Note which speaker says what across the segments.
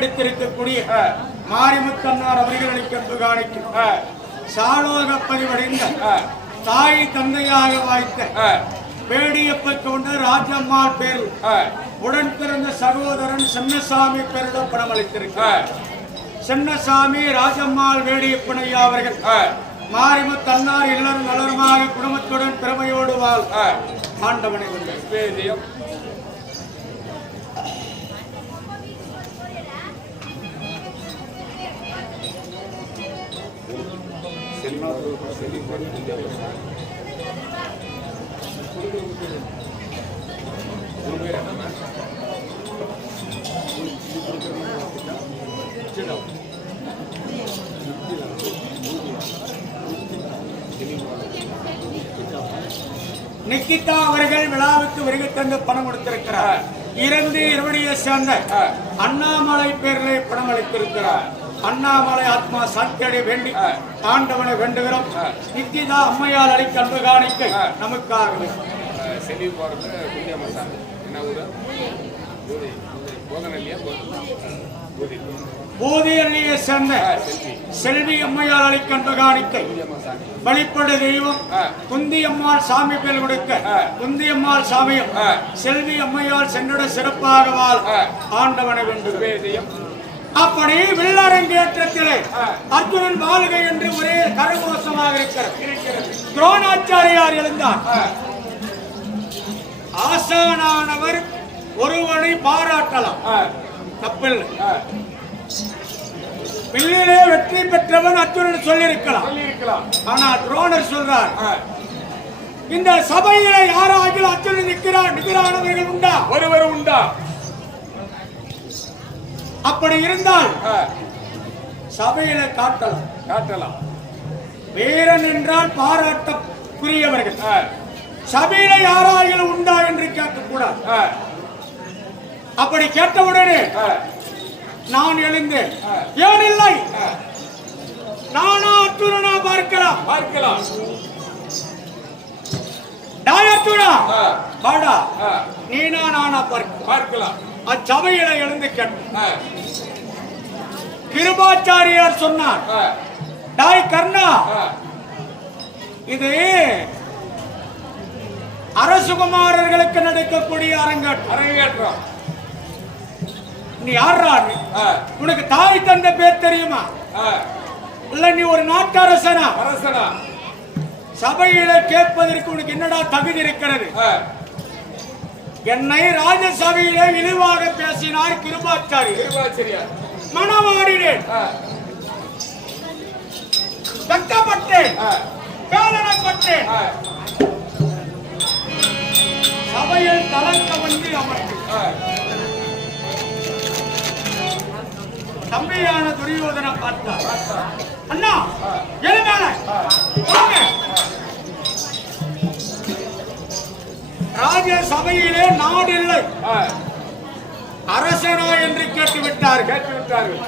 Speaker 1: தேர்ந்தெடுத்திருக்கக்கூடிய மாரிமுத்தன்னார் அவர்களுக்கு அன்பு காணிக்கும். சாலோக பதிவடைந்த தாய் தந்தையாக வாய்த்த பேடியப்ப கவுண்டர் ராஜம்மாள் பேர். உடன் பிறந்த சகோதரன் சின்னசாமி பேரிடம் பணம் அளித்திருக்கிறார். சின்னசாமி ராஜம்மாள் வேடியப்பனையா அவர்கள் மாரிமுத்தன்னார் எல்லாரும் நலருமாக குடும்பத்துடன் பெருமையோடு வாழ் ஆண்டவனை நிக்கிதா அவர்கள் விழாவுக்கு வருகை தந்து பணம் கொடுத்திருக்கிறார். இறந்து இருவடியை சேர்ந்த அண்ணாமலை பேரிலே பணம் அளித்திருக்கிறார். அண்ணாமலை ஆத்மா சாத்தியடை வேண்டி ஆண்டவனை வேண்டுகிறோம். நிக்கிதா அம்மையால் அளிக்க அன்பு காணிக்கை நமக்காகவே
Speaker 2: செல்வி போறது குண்டியம்மன் சாமி என்ன ஊரு? பூதி போகனல்லையா பூதி
Speaker 1: பூதியல்லியை சேர்ந்த
Speaker 2: செல்வி.
Speaker 1: செல்வி அம்மையால் அளிக்க அன்பு காணிக்கை. வழிபடு தெய்வம். குந்தி அம்மாள் சாமி பேர் கொடுக்க. குந்தி அம்மாள் சாமியும். செல்வி அம்மையால் சென்றட சிறப்பாக வாழ். ஆண்டவனை
Speaker 2: வேதியம்
Speaker 1: அப்படி வில்லரங்கேற்றத்திலே அர்ஜுனன் வாழ்க என்று ஒரே கரகோஷமாக இருக்கிறது. துரோணாச்சாரியார் எழுந்தார். ஆசானானவர் ஒருவனை பாராட்டலாம். தப்பில்லை. வில்லிலே வெற்றி பெற்றவன் அர்ஜுனன் சொல்லியிருக்கலாம்.
Speaker 2: சொல்லியிருக்கலாம்.
Speaker 1: ஆனா துரோணர் சொல்றார் இந்த சபையில யாராகிலும் அர்ஜுனன் நிற்கிறார் நிற்கிறானவர்கள் உண்டா?
Speaker 2: ஒருவர் உண்டா?
Speaker 1: அப்படி இருந்தால் சபையில காட்டலாம்.
Speaker 2: காட்டலாம்.
Speaker 1: வீரன் என்றால் பாராட்டக்குரியவர்கள் சபையில யாராகிலும் உண்டா என்று கேட்கக்கூடாது. அப்படி கேட்டவுடனே நான் எழுந்தேன். ஏன் இல்லை? நானா அர்ஜுனனா பார்க்கலாம்.
Speaker 2: பார்க்கலாம்.
Speaker 1: டாய் அர்ஜுனா.
Speaker 2: ஆ,
Speaker 1: வாடா.
Speaker 2: ஆ,
Speaker 1: நீனா நானா பார்க்க
Speaker 2: பார்க்கலாம்.
Speaker 1: அச்சபையில எழுந்து கேட்டேன்
Speaker 2: ஆ,
Speaker 1: கிருபாச்சாரியார் சொன்னார் டாய் கர்ணா இது அரசுகுமாரர்களுக்கு நடக்கக்கூடிய அரங்காட்டம்
Speaker 2: அரங்கேற்றம்.
Speaker 1: நீ யாரா உனக்கு தாய் தந்த பேர் தெரியுமா? இல்ல நீ ஒரு நாட்டரசனா?
Speaker 2: அரசனா?
Speaker 1: சபையில கேட்பதற்கு உனக்கு என்னடா தகுதி இருக்கிறது? என்னை ராஜசபையிலே இழிவாக பேசினார் கிருபாச்சாரி. மனமாடினேன்
Speaker 2: ஆ,
Speaker 1: வேதனைப்பட்டேன். சபையில் கலக்க வந்து அமர்ந்து. தம்பியான துரியோதனை பார்த்தார். அண்ணா எழுந்தால வாங்க ராஜ சபையிலே நாடு இல்லை அரசனா என்று கேட்டு விட்டார்கள்
Speaker 2: கேட்டு விட்டார்கள்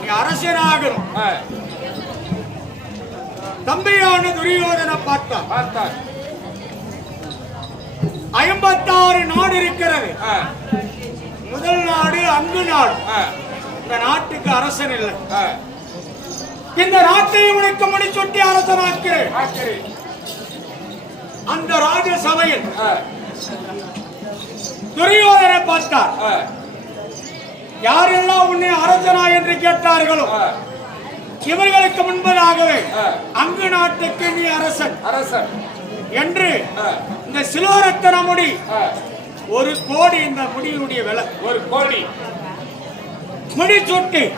Speaker 1: நீ அரசனாகணும் தம்பியான துரியோதனை பார்த்தார்
Speaker 2: பார்த்தார்
Speaker 1: ஐம்பத்தாறு நாடு இருக்கிறது. முதல் நாடு அங்கு நாடு. இந்த நாட்டுக்கு அரசன் இல்லை. இந்த நாட்டை உனக்கு முடிச்சுட்டி அரசனாக்கிறேன்.
Speaker 2: ஆச்சரி.
Speaker 1: அந்த ராஜசபையில்
Speaker 2: ஆ,
Speaker 1: துரியோதனை பார்த்தார். யாரெல்லாம் உன்னை அரசனா என்று கேட்டார்களோ இவர்களுக்கு முன்பதாகவே. அங்கு நாட்டுக்கு நீ அரசன்.
Speaker 2: அரசன்.
Speaker 1: என்று இந்த சிலோரத்தன முடி ஒரு கோடி இந்த முடியினுடைய விலை.
Speaker 2: ஒரு கோடி.
Speaker 1: முடி சுட்டி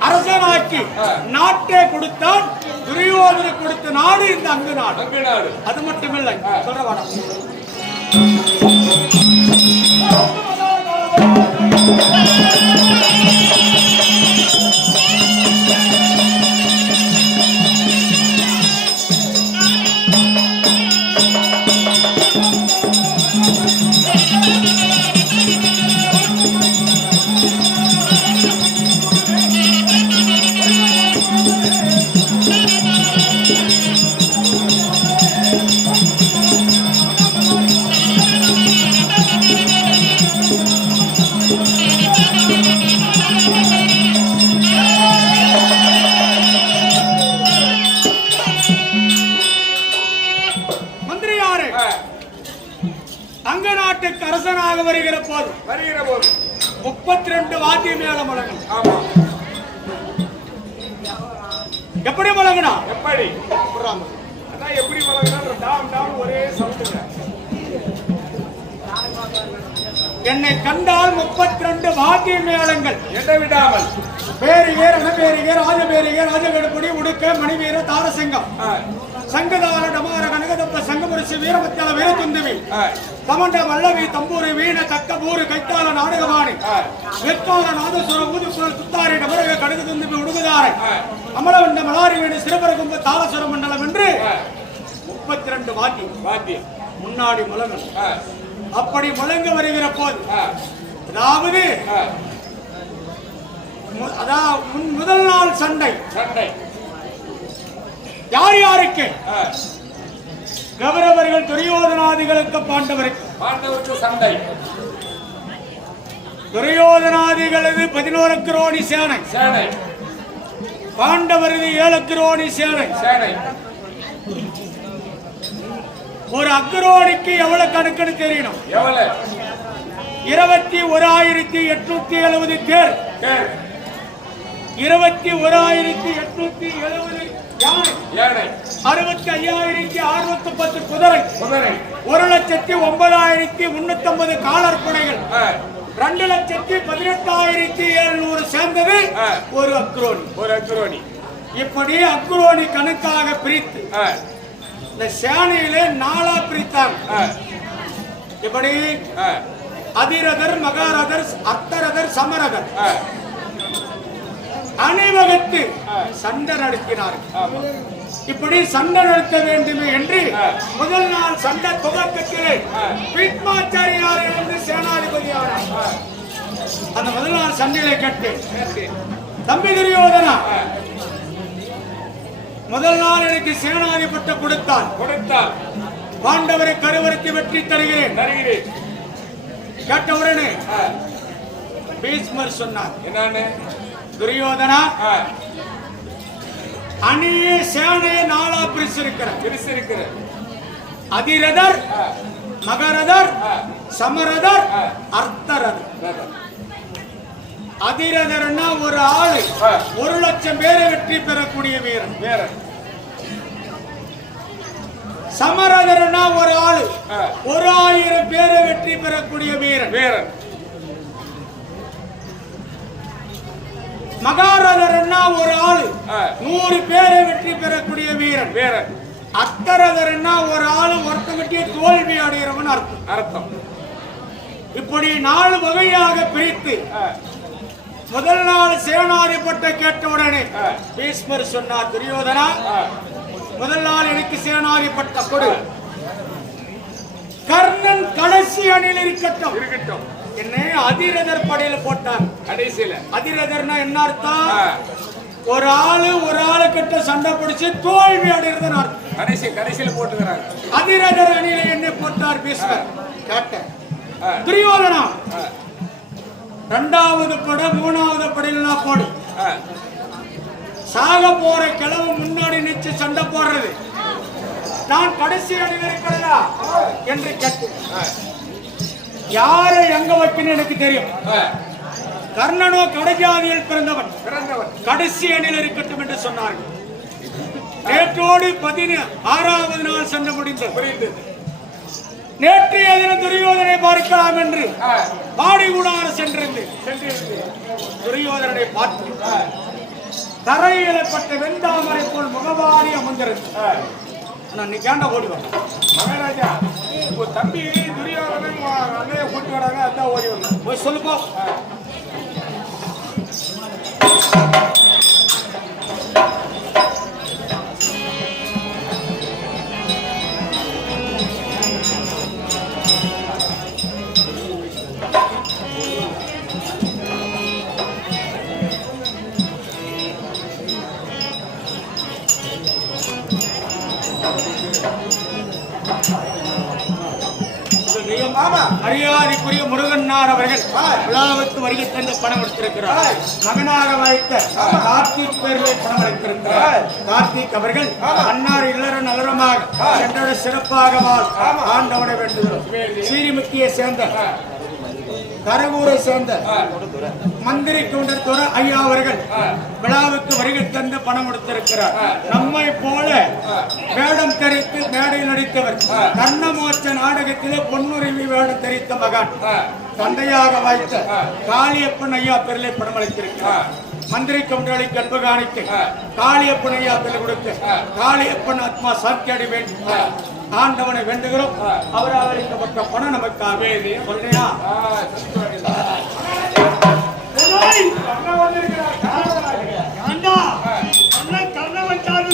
Speaker 1: அரசனாக்கி. நாட்டை கொடுத்தான். துரியோதனை கொடுத்த நாடு இந்த அங்கு நாடு
Speaker 2: அங்கு நாடு
Speaker 1: அது மட்டுமில்லை. சொல்ற வாடா
Speaker 3: Thank
Speaker 1: வருகிற போது
Speaker 2: வருகிற போது.
Speaker 1: முப்பத்தி ரெண்டு வாத்திய மேல முழங்கும்.
Speaker 2: ஆமா.
Speaker 1: எப்படி முழங்கினா?
Speaker 2: எப்படி? அதான் எப்படி பழகுனா டாம் டாம் ஒரே சவுண்டுங்க
Speaker 1: என்னை கண்டால் முப்பத்தி ரெண்டு வாத்திய மேளங்கள்.
Speaker 2: எதை விடாமல்.
Speaker 1: பேரிகே ரணபேரிகே ராஜபேரிகே ராஜகடுப்படி உடுக்க மணிவீர தாரசிங்கம். சங்கதார டமார கனகதப்ப சங்கமுரிசி வீரபத்தியால வீரத்துந்துவி
Speaker 2: ஆ,
Speaker 1: கமண்ட வல்லவி தம்பூரி வீண தக்க பூரு கைத்தால நாதசுர ஊதுக்குரல் துத்தாரி டமரக கடுகு துந்துவி உடுகுதாரை
Speaker 2: ஆ.
Speaker 1: அமலவண்ட மலாரி வீடு சிறுபரகும்ப தாளசுர மண்டலம் என்று. முப்பத்தி ரெண்டு வாத்தி
Speaker 2: வாத்தியம்
Speaker 1: முன்னாடி முழங்கல்.
Speaker 2: ஆ,
Speaker 1: அப்படி முழங்க வருகிற போது
Speaker 2: ஆ,
Speaker 1: அதாவது அதாவது முன் முதல் நாள் சண்டை.
Speaker 2: சண்டை.
Speaker 1: யார் யாருக்கு? கௌரவர்கள் துரியோதனாதிகளுக்கு பாண்டவருக்கு.
Speaker 2: பாண்டவருக்கு சண்டை.
Speaker 1: துரியோதனாதிகளது பதினோரு கிரோணி சேனை.
Speaker 2: சேனை.
Speaker 1: பாண்டவரது ஏழு கிரோணி சேனை.
Speaker 2: சேனை.
Speaker 1: ஒரு அக்ரோணிக்கு எவ்வளவு கணக்குன்னு தெரியணும்?
Speaker 2: எவ்வளவு?
Speaker 1: இருபத்தி ஓராயிரத்தி எட்நூத்தி எழுபது தேர்
Speaker 2: பேர்.
Speaker 1: இருபத்தி ஓராயிரத்தி எட்நூத்தி எழுபது அறுபத்தி ஐயாயிரத்தி அறுநூத்தி பத்து குதிரை.
Speaker 2: குதிரை.
Speaker 1: ஒரு லட்சத்தி ஒன்பதாயிரத்தி முன்னூத்தி ஐம்பது காலர் புனைகள்.
Speaker 2: ஆ,
Speaker 1: ரெண்டு லட்சத்தி பதினெட்டாயிரத்தி எழுநூறு சேர்ந்தது. ஒரு அக்ரோனி.
Speaker 2: ஒரு அக்ரோனி.
Speaker 1: இப்படி அக்ரோனி கணக்காக பிரித்து இந்த சேனையிலே நாளா பிரித்தாங்க. இப்படி அதிரதர் மகாரதர் அர்த்தரதர் சமரதர். அணிவகுத்து சண்டை நடத்தினார்கள். இப்படி சண்டை நடத்த வேண்டுமே என்று. முதல் நாள் சண்டை துவக்கத்திலே. பீட்மாச்சாரியார் என்று சேனாதிபதி ஆனார் அந்த முதல் நாள் சண்டையில கேட்டு. தம்பி துரியோதனா முதல் நாள் எனக்கு சேனாதிபட்டம் கொடுத்தால்
Speaker 2: கொடுத்தால்
Speaker 1: பாண்டவரை கருவறுத்து வெற்றி தருகிறேன்
Speaker 2: தருகிறேன்
Speaker 1: கேட்டவுடனே பீஷ்மர் சொன்னார்
Speaker 2: என்னன்னு
Speaker 1: துரியோதனா அணியே சேனையை நாளா பிரிச்சிருக்கிறார்.
Speaker 2: பெருசு இருக்கிற
Speaker 1: அதிரதர் மகரதர் சமரதர். அர்த்தரதர். அதிரதர்னா ஒரு ஆளு. ஒரு லட்சம் பேரை வெற்றி பெறக்கூடிய வீரன்.
Speaker 2: வேற
Speaker 1: சமரதர்னா ஒரு ஆளு. ஒரு ஆயிரம் பேரை வெற்றி பெறக்கூடிய வீரன்.
Speaker 2: வேறன்
Speaker 1: மகாரதர்னா ஒரு ஆளு. நூறு பேரை வெற்றி பெறக்கூடிய வீரன்.
Speaker 2: வேறன்
Speaker 1: அத்தரதர்னா ஒரு ஆளு ஒருத்தங்கிட்டே தோல்வி அடைகிறவன் அர்த்தம்.
Speaker 2: அர்த்தம்.
Speaker 1: இப்படி நாலு வகையாக பிரித்து முதல் நாள் சேனாதிபட்ட கேட்ட உடனே. பீஷ்மர் சொன்னார் துரியோதனா முதல் நாள் எனக்கு சேனாதிபட்ட கொடு. கர்ணன் கடைசி அணியில் இருக்கட்டும்.
Speaker 2: இருக்கட்டும்.
Speaker 1: என்னை அதிரதர் படையில போட்டார்.
Speaker 2: கடைசியில.
Speaker 1: அதிரதர்னா என்ன அர்த்தம்? ஒரு ஆளு ஒரு ஆளு கிட்ட சண்டை பிடிச்சு தோல்வி அடைகிறதுன்னு அர்த்தம்.
Speaker 2: கடைசி கடைசியில போட்டுக்கிறாங்க
Speaker 1: அதிரதர் அணியில என்ன போட்டார் பீஷ்மர். கேட்டேன். துரியோதனா? ரெண்டாவது படை மூணாவது படையில போடு.
Speaker 2: ஆ,
Speaker 1: சாக போற கிழவு முன்னாடி நிச்சு சண்டை போடுறது. நான் கடைசி அணியில் இருக்கிறதா என்று கேட்டேன். யாரை எங்க வைக்கணும் எனக்கு தெரியும். கர்ணனோ கடைஜாதியில் பிறந்தவன்.
Speaker 2: பிறந்தவன்.
Speaker 1: கடைசி அணியில் இருக்கட்டும் என்று சொன்னார்கள். நேற்றோடு பதின ஆறாவது நாள் சண்டை முடிந்தது.
Speaker 2: புரிந்தது
Speaker 1: நேற்றைய தினம் துரியோதனை பார்க்கலாம் என்று
Speaker 2: ஆ,
Speaker 1: பாடி கூடார சென்றிருந்து
Speaker 2: சென்றிருக்கு.
Speaker 1: துரியோதனனை பார்த்து தரையிலப்பட்ட வெந்தாமரை போல் முகவாடி அமர்ந்திருந்து
Speaker 2: ஆ,
Speaker 1: நான் நீ கேண்ட ஓடி வா
Speaker 2: மகாராஜா உங்க தம்பி துரியோதனன் அண்ணைய கூட்டி வராங்க அதான் ஓடி வந்தோம்
Speaker 1: போய் சொல்லுப்பா. விழாவுக்கு வருகை தந்து பணம் எடுத்திருக்கிறார். மகனாக வாய்த்த கார்த்திக் பேரிலே பணம் அளித்திருக்கிறார் கார்த்திக் அவர்கள் அன்னார் இல்லற நலரமாக சென்றோட சிறப்பாக வாழ் ஆண்டவனை வேண்டுகிறோம். சீரிமுக்கியை சேர்ந்த கரகூரை சேர்ந்த மந்திரி கவுண்டர் துறை ஐயா அவர்கள் விழாவுக்கு வருகை தந்து பணம் கொடுத்திருக்கிறார். நம்மை போல வேடம் தெரித்து மேடையில் நடித்தவர் கர்ணமோட்ச நாடகத்திலே பொன்னுரிமை வேடம் தெரித்த மகான் தந்தையாக வாய்த்த காளியப்பன் ஐயா பெருளை பணம் அளித்திருக்கிறார். மந்திரி கவுண்டர்களை கற்பகாணித்து காளியப்பன் ஐயா பெரு கொடுத்து காளியப்பன் ஆத்மா சாட்சி வேண்டும் ஆண்டவனை வேண்டுகிறோம் அவர் அளிக்கப்பட்ட பணம் நமக்காக சொல்றியா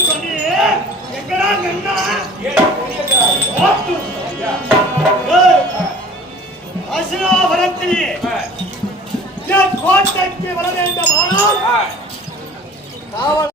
Speaker 3: சொல்லி எங்கடா நின்னா அசுராபுரத்திலே கோட்டைக்கு வர வேண்டுமானால் காவல்